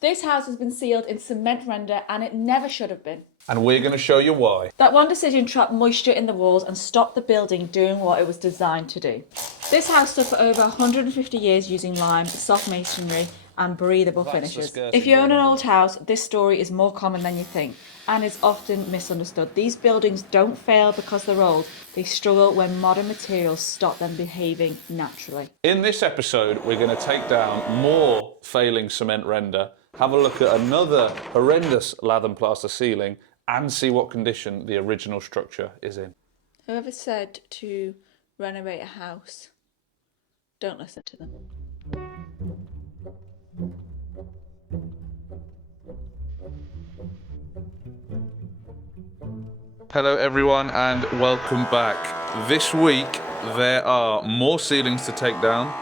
This house has been sealed in cement render and it never should have been. And we're going to show you why. That one decision trapped moisture in the walls and stopped the building doing what it was designed to do. This house stood for over 150 years using lime, soft masonry and breathable finishes. If you own an old house, this story is more common than you think and is often misunderstood. These buildings don't fail because they're old, they struggle when modern materials stop them behaving naturally. In this episode, we're going to take down more failing cement render, have a look at another horrendous lath and plaster ceiling, and see what condition the original structure is in. Whoever said to renovate a house, don't listen to them. Hello everyone and welcome back. This week there are more ceilings to take down.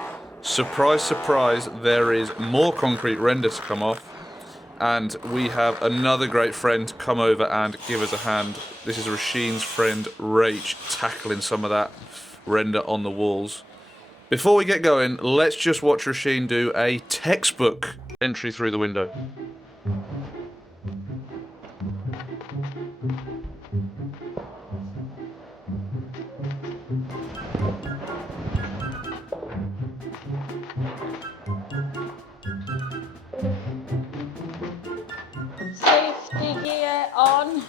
Surprise, surprise, there is more concrete render to come off. And we have another great friend come over and give us a hand. This is Roisin's friend Rach tackling some of that render on the walls. Before we get going, let's just watch Roisin do a textbook entry through the window. Safety gear on.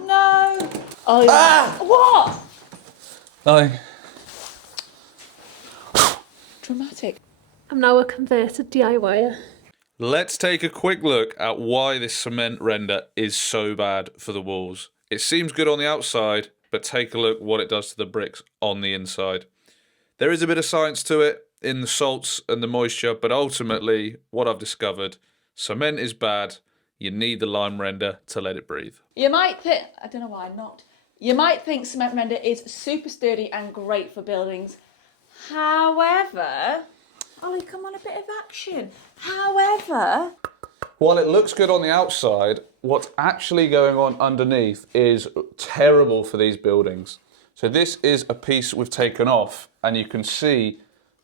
No. Oh yeah. What? Nothing. Dramatic. I'm now a converted DIYer. Let's take a quick look at why this cement render is so bad for the walls. It seems good on the outside, but take a look what it does to the bricks on the inside. There is a bit of science to it in the salts and the moisture, but ultimately, what I've discovered, cement is bad. You need the lime render to let it breathe. You might think, I don't know why I'm not. You might think cement render is super sturdy and great for buildings. However, Ollie, come on, a bit of action. However, while it looks good on the outside, what's actually going on underneath is terrible for these buildings. So this is a piece we've taken off, and you can see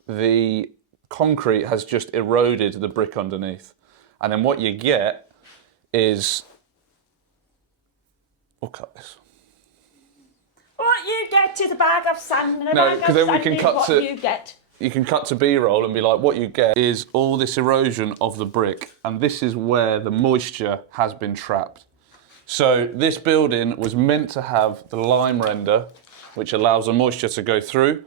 the concrete has just eroded the brick underneath. And then what you get is, we'll cut this. what you get is a bag of sand and a No, bag of because then we sand can is cut what to- you get. You can cut to B-roll and be like, what you get is all this erosion of the brick, and this is where the moisture has been trapped. So this building was meant to have the lime render, which allows the moisture to go through,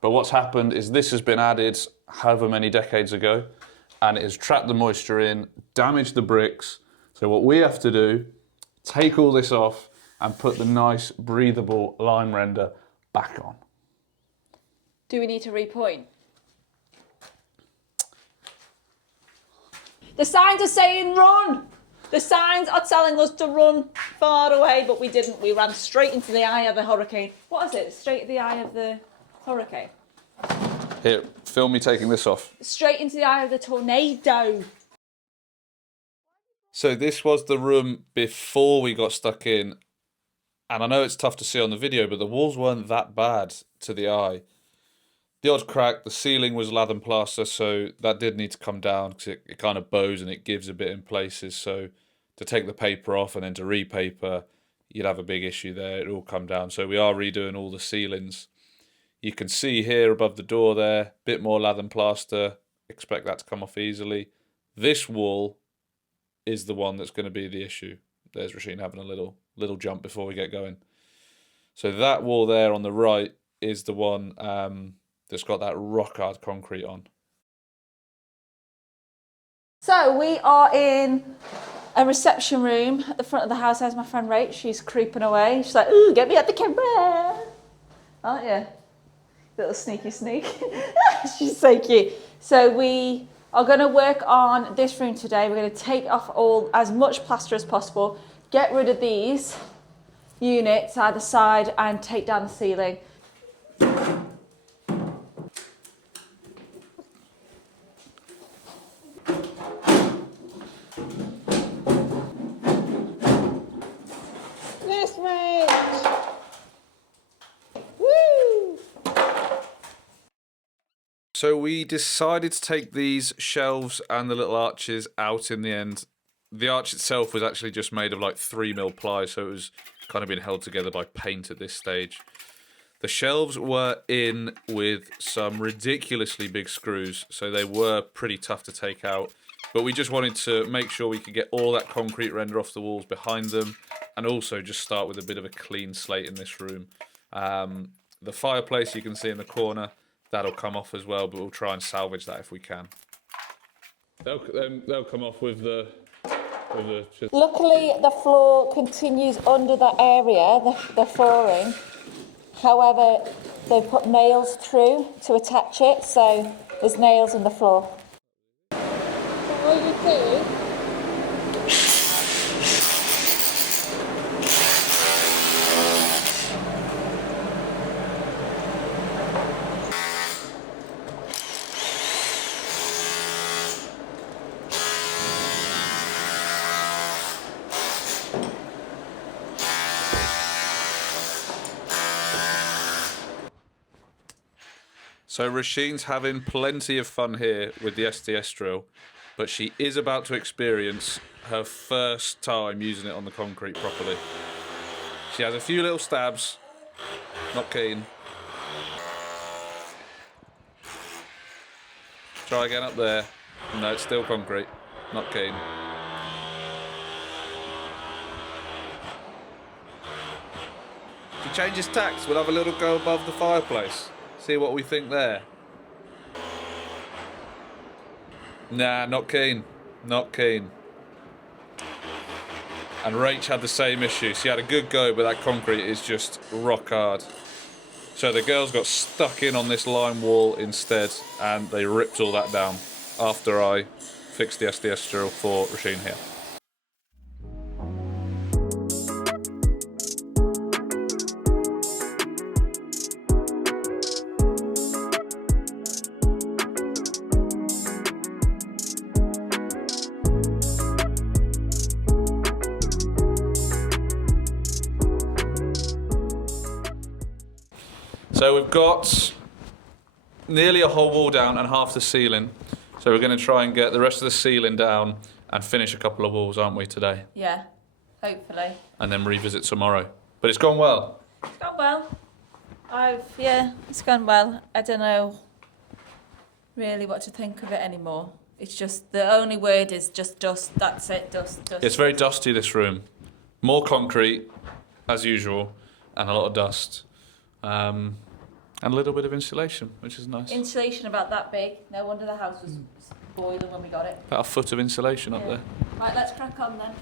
but what's happened is this has been added however many decades ago, and it has trapped the moisture in, damaged the bricks. So what we have to do, take all this off and put the nice breathable lime render back on. Do we need to repoint? The signs are saying run! The signs are telling us to run far away, but we didn't. We ran straight into the eye of the hurricane. What is it? Straight in the eye of the hurricane? Here, film me taking this off. Straight into the eye of the tornado. So this was the room before we got stuck in. And I know it's tough to see on the video, but the walls weren't that bad to the eye. The odd crack, the ceiling was lath and plaster, so that did need to come down because it kind of bows and it gives a bit in places. So to take the paper off and then to repaper, you'd have a big issue there. It'd all come down. So we are redoing all the ceilings. You can see here above the door there, bit more lath and plaster. Expect that to come off easily. This wall is the one that's going to be the issue. There's Roisin having a little jump before we get going. So that wall there on the right is the one that's got that rock hard concrete on. So we are in a reception room at the front of the house. There's my friend Rach. She's creeping away. She's like, ooh, get me at the camera. Aren't you? Little sneaky sneak. She's so cute. So we are going to work on this room today. We're going to take off as much plaster as possible, get rid of these units either side and take down the ceiling. This way. Woo! So we decided to take these shelves and the little arches out in the end. The arch itself was actually just made of like 3mm ply, so it was kind of been held together by paint at this stage. The shelves were in with some ridiculously big screws, so they were pretty tough to take out. But we just wanted to make sure we could get all that concrete render off the walls behind them, and also just start with a bit of a clean slate in this room. The fireplace you can see in the corner, that'll come off as well, but we'll try and salvage that if we can. They'll come off with the Luckily, the floor continues under that area, the flooring. However, they've put nails through to attach it, so there's nails in the floor. What are you doing? So Roisin's having plenty of fun here with the SDS drill, but she is about to experience her first time using it on the concrete properly. She has a few little stabs, not keen. Try again up there. No, it's still concrete, not keen. If he changes tacks, we'll have a little go above the fireplace. See what we think there. Nah, not keen. Not keen. And Rach had the same issue. She had a good go, but that concrete is just rock hard. So the girls got stuck in on this lime wall instead, and they ripped all that down after I fixed the SDS drill for Roisin here. So we've got nearly a whole wall down and half the ceiling. So we're going to try and get the rest of the ceiling down and finish a couple of walls, aren't we, today? Yeah, hopefully. And then revisit tomorrow. But it's gone well. It's gone well. It's gone well. I don't know really what to think of it anymore. It's just, the only word is just dust. That's it, dust. It's very dusty, this room. More concrete, as usual, and a lot of dust. And a little bit of insulation, which is nice. Insulation about that big. No wonder the house was boiling when we got it. About a foot of insulation up there. Right, let's crack on then.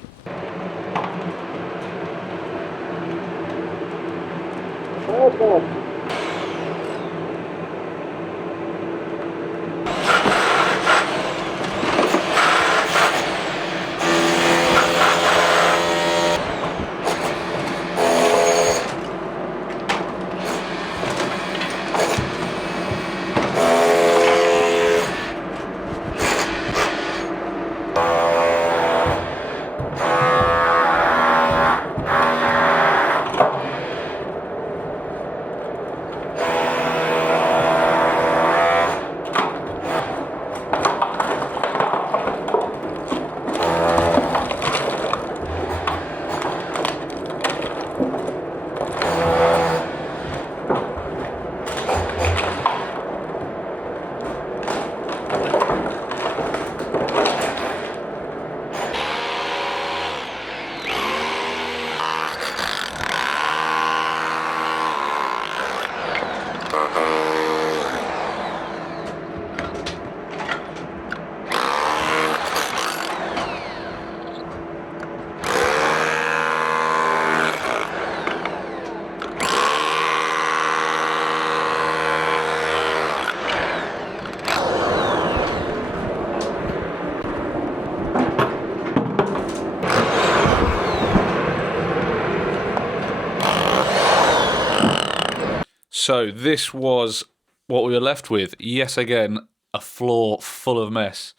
So this was what we were left with. Yet again, a floor full of mess.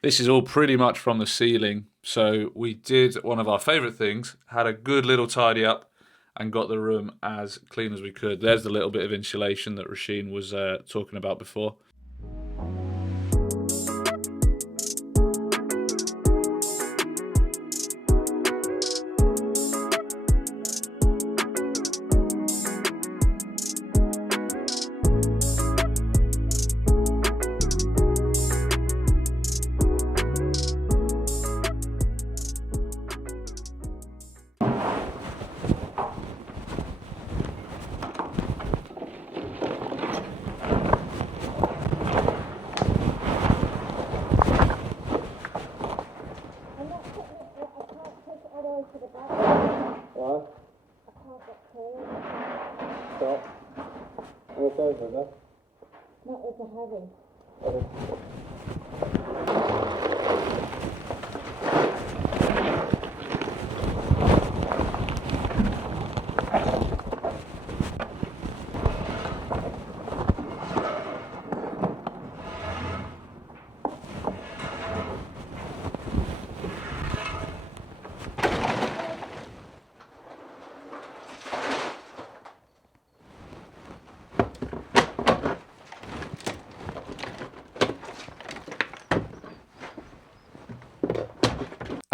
This is all pretty much from the ceiling. So we did one of our favourite things, had a good little tidy up and got the room as clean as we could. There's the little bit of insulation that Roisin was talking about before.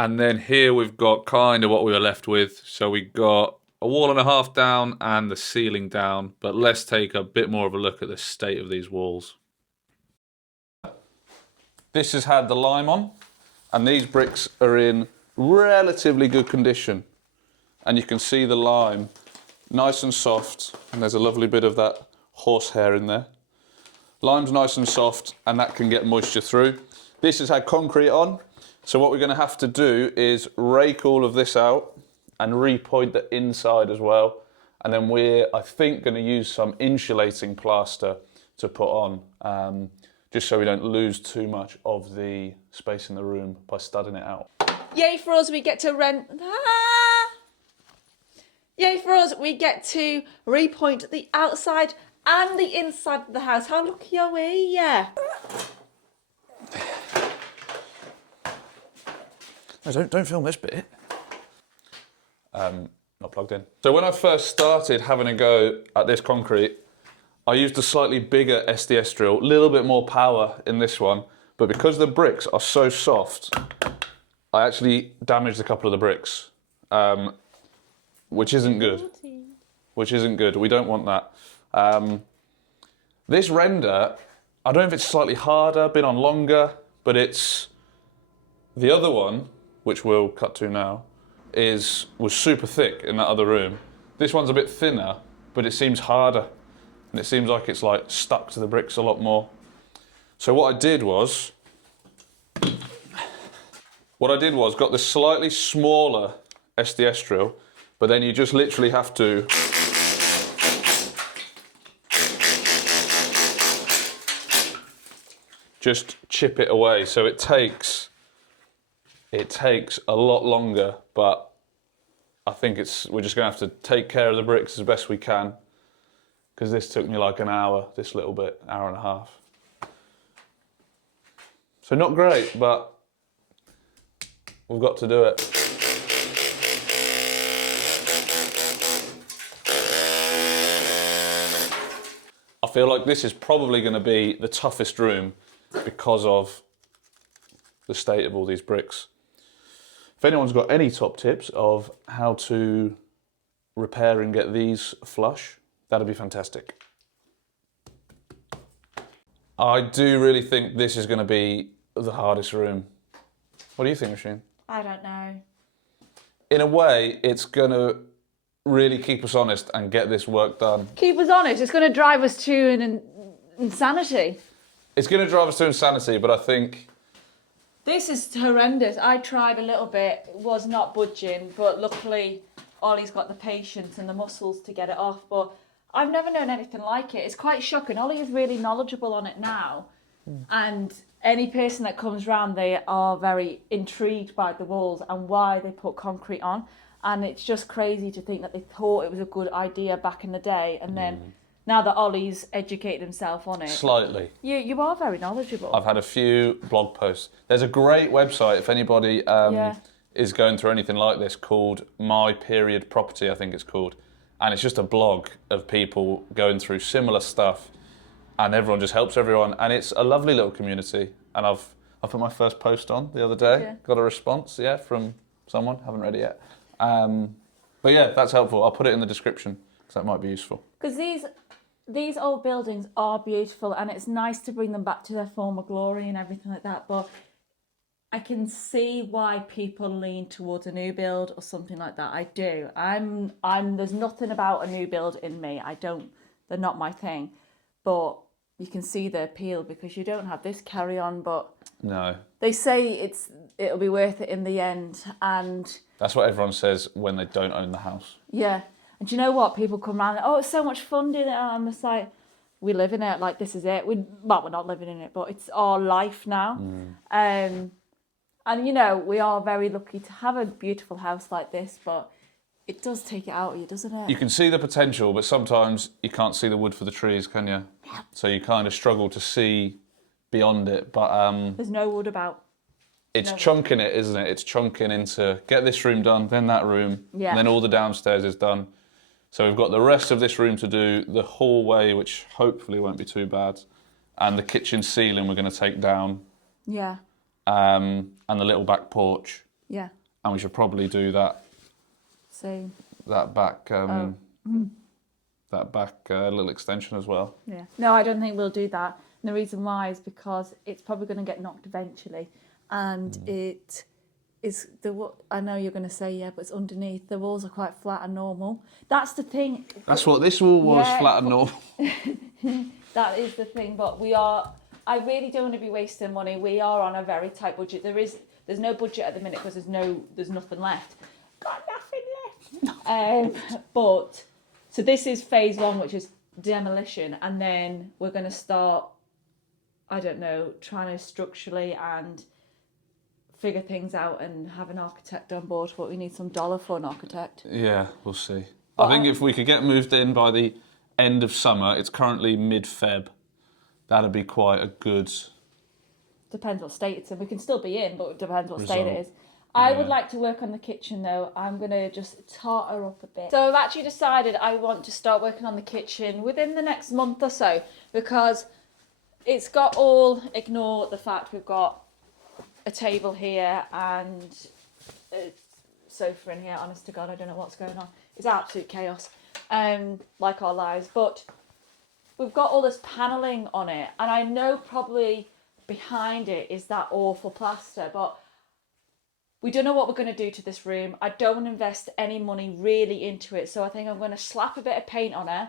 And then here we've got kind of what we were left with. So we got a wall and a half down and the ceiling down. But let's take a bit more of a look at the state of these walls. This has had the lime on, and these bricks are in relatively good condition. And you can see the lime, nice and soft, and there's a lovely bit of that horsehair in there. Lime's nice and soft, and that can get moisture through. This has had concrete on. So what we're going to have to do is rake all of this out and repoint the inside as well. And then we're, I think, going to use some insulating plaster to put on, just so we don't lose too much of the space in the room by studding it out. Yay for us, we get to Yay for us, we get to repoint the outside and the inside of the house. How lucky are we? Yeah. Don't film this bit. Not plugged in. So when I first started having a go at this concrete, I used a slightly bigger SDS drill, a little bit more power in this one, but because the bricks are so soft, I actually damaged a couple of the bricks, which isn't good. Which isn't good. We don't want that. This render, I don't know if it's slightly harder, been on longer, but it's the other one, which we'll cut to now, was super thick in that other room. This one's a bit thinner, but it seems harder. And it seems like it's like stuck to the bricks a lot more. So what I did was got this slightly smaller SDS drill, but then you just literally have to just chip it away. So it takes a lot longer, but I think we're just gonna have to take care of the bricks as best we can, because this took me like an hour, this little bit, hour and a half. So not great, but we've got to do it. I feel like this is probably gonna be the toughest room because of the state of all these bricks. If anyone's got any top tips of how to repair and get these flush, that'd be fantastic. I do really think this is going to be the hardest room. What do you think, Roisin? I don't know. In a way, it's going to really keep us honest and get this work done. Keep us honest, it's going to drive us to an insanity. It's going to drive us to insanity, but I think... This is horrendous. I tried a little bit, it was not budging, but luckily Ollie's got the patience and the muscles to get it off. But I've never known anything like it. It's quite shocking. Ollie is really knowledgeable on it now. And any person that comes round, they are very intrigued by the walls and why they put concrete on. And it's just crazy to think that they thought it was a good idea back in the day. And then now that Ollie's educated himself on it. Slightly. You are very knowledgeable. I've had a few blog posts. There's a great website if anybody is going through anything like this, called My Period Property, I think it's called. And it's just a blog of people going through similar stuff. and everyone just helps everyone, and it's a lovely little community. And I put my first post on the other day. Yeah. Got a response, from someone. Haven't read it yet. But yeah, that's helpful. I'll put it in the description because that might be useful. Because these old buildings are beautiful, and it's nice to bring them back to their former glory and everything like that. But I can see why people lean towards a new build or something like that. I do. I'm. There's nothing about a new build in me. They're not my thing. But you can see the appeal because you don't have this carry on. But No. they say it'll be worth it in the end, and That's what everyone says when they don't own the house. yeah. And do you know what? People come around, oh, it's so much fun doing it. And I'm just like, we live in it. Like, this is it. We're not living in it, but it's our life now. And, you know, we are very lucky to have a beautiful house like this, but it does take it out of you, doesn't it? You can see the potential, but sometimes you can't see the wood for the trees, can you? Yeah. So you kind of struggle to see beyond it. But There's no wood about. it's chunking it, isn't it? It's chunking into, get this room done, then that room, Yeah. and then all the downstairs is done. So we've got the rest of this room to do, the hallway, which hopefully won't be too bad, and the kitchen ceiling we're going to take down, Yeah. and the little back porch. Yeah. And we should probably do that So, back little extension as well. yeah. No, I don't think we'll do that. And the reason why is because it's probably going to get knocked eventually. And it is I know you're going to say, yeah, but it's underneath. The walls are quite flat and normal. That's the thing. That's what this wall was, Yeah, flat and normal. That is the thing. But I really don't want to be wasting money. We are on a very tight budget. There's no budget at the minute because there's nothing left. Got nothing left. But so this is phase 1, which is demolition, and then we're going to start, I don't know, trying to structurally and figure things out and have an architect on board. But we need some dollar for an architect. Yeah, we'll see. But I think if we could get moved in by the end of summer, it's currently mid-Feb, that'd be quite a good... Depends what state it's in. We can still be in, but it depends what state it is. I would like to work on the kitchen though. I'm going to just tartar up a bit. So I've actually decided I want to start working on the kitchen within the next month or so, because it's got ignore the fact we've got a table here and a sofa in here. Honest to God, I don't know what's going on. It's absolute chaos, like our lives. But we've got all this panelling on it, and I know probably behind it is that awful plaster, but we don't know what we're going to do to this room. I don't want to invest any money really into it, so I think I'm going to slap a bit of paint on it,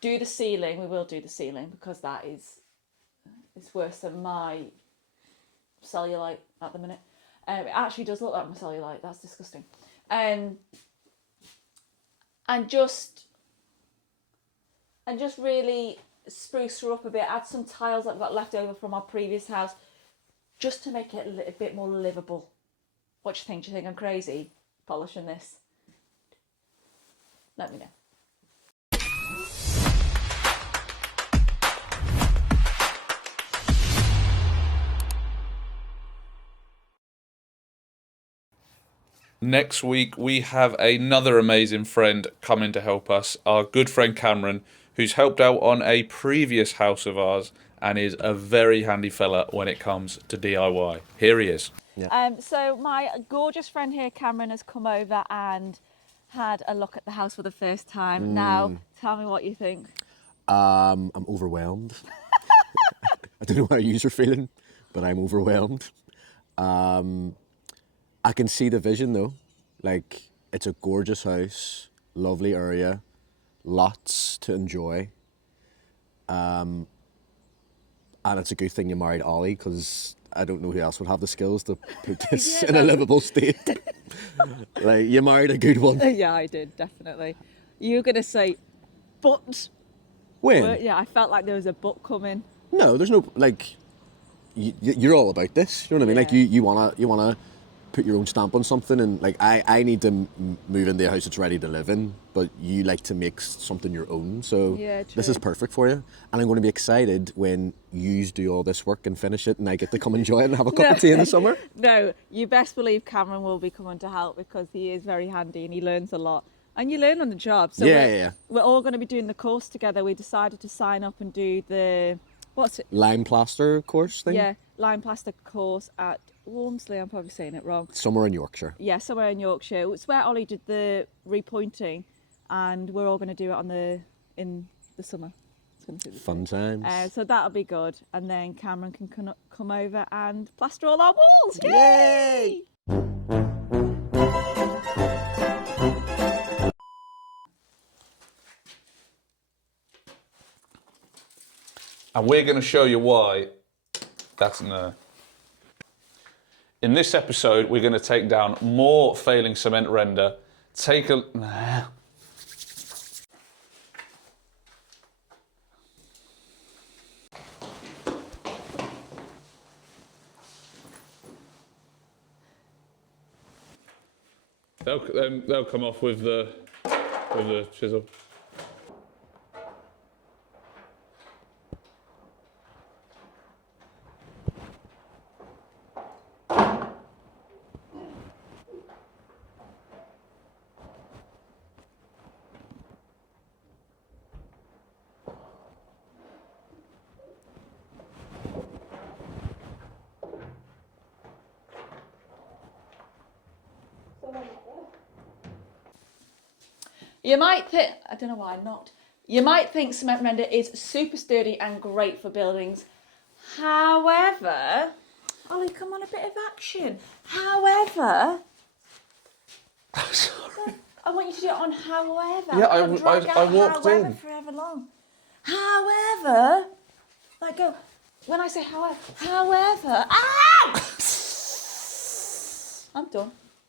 do the ceiling. We will do the ceiling because that it's worse than my cellulite at the minute. It actually does look like my cellulite. That's disgusting. And just really spruce her up a bit. Add some tiles that I've got left over from our previous house, just to make it a little bit more livable. What do you think? Do you think I'm crazy polishing this? Let me know. Next week, we have another amazing friend coming to help us, our good friend Cameron, who's helped out on a previous house of ours and is a very handy fella when it comes to DIY. Here he is. Yeah. So my gorgeous friend here, Cameron, has come over and had a look at the house for the first time. Now, tell me what you think. I'm overwhelmed. I don't know how you're feeling, but I'm overwhelmed. I can see the vision though. Like, it's a gorgeous house, lovely area, lots to enjoy. And it's a good thing you married Ollie, because I don't know who else would have the skills to put this in a livable state. Like, you married a good one. Yeah, I did, definitely. You were going to say, but... When? But yeah, I felt like there was a but coming. No, there's no, like, you're all about this, you know what I mean? Like, you wanna put your own stamp on something, and like, I need to move into a house that's ready to live in, but you like to make something your own, so Yeah, this is perfect for you. And I'm going to be excited when you do all this work and finish it, and I get to come enjoy it and have a cup of tea in the summer. No, you best believe Cameron will be coming to help, because he is very handy and he learns a lot. And you learn on the job. So Yeah. we're all going to be doing the course together. We decided to sign up and do the, what's it? Lime plaster course thing? Yeah, lime plaster course at Walmsley. I'm probably saying it wrong. Somewhere in Yorkshire. Yeah, somewhere in Yorkshire. It's where Ollie did the repointing, and we're all going to do it in the summer. It's going to be Fun times. so that'll be good. And then Cameron can come over and plaster all our walls. Yay! And we're going to show you why that's no. In this episode, we're going to take down more failing cement render. Take a... Nah. They'll come off with the chisel. You might think, I don't know why I'm not. You might think cement render is super sturdy and great for buildings. However, Ollie, come on, a bit of action. However, Sorry. I want you to do it on however. Yeah, I can't drag I out walked however in. forever long. However, like go, when I say however, ow! I'm done.